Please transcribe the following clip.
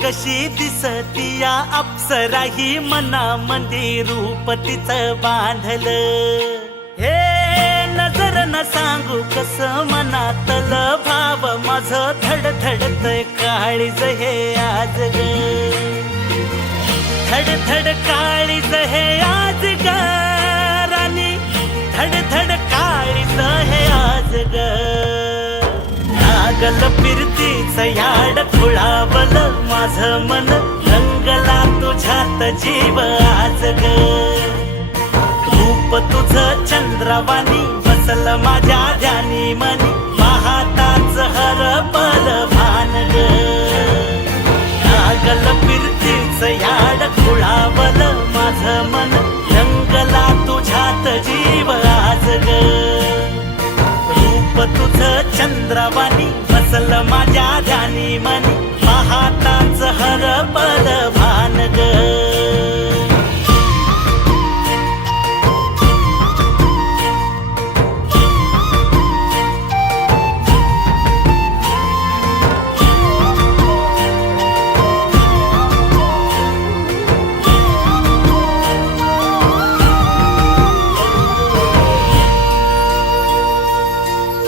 कशी दिसती या अप्सरा ही मनामंदी रूप तिचं बांधलं. हे नजर न सांगू कस मनातल भाव माझं धडधडतय काळीज हे आज ग. धडधड काळीज हे आज ग राणी, धडधड काळीज हे आज ग. लागल फिरतीच याड खुळावल माझं मन, रंगला तुझ्यात जीव आज ग. रूप तुझं चंद्रवाणी बसल माझ्या ध्यानी मनी, पाहताच हरपल भान ग. लागल फिरतीच याड खुळावल माझं मन, रंगला तुझ्यात जीव आज ग. रूप तुझं चंद्रवाणी बसल माझ्या ध्यानी मनी,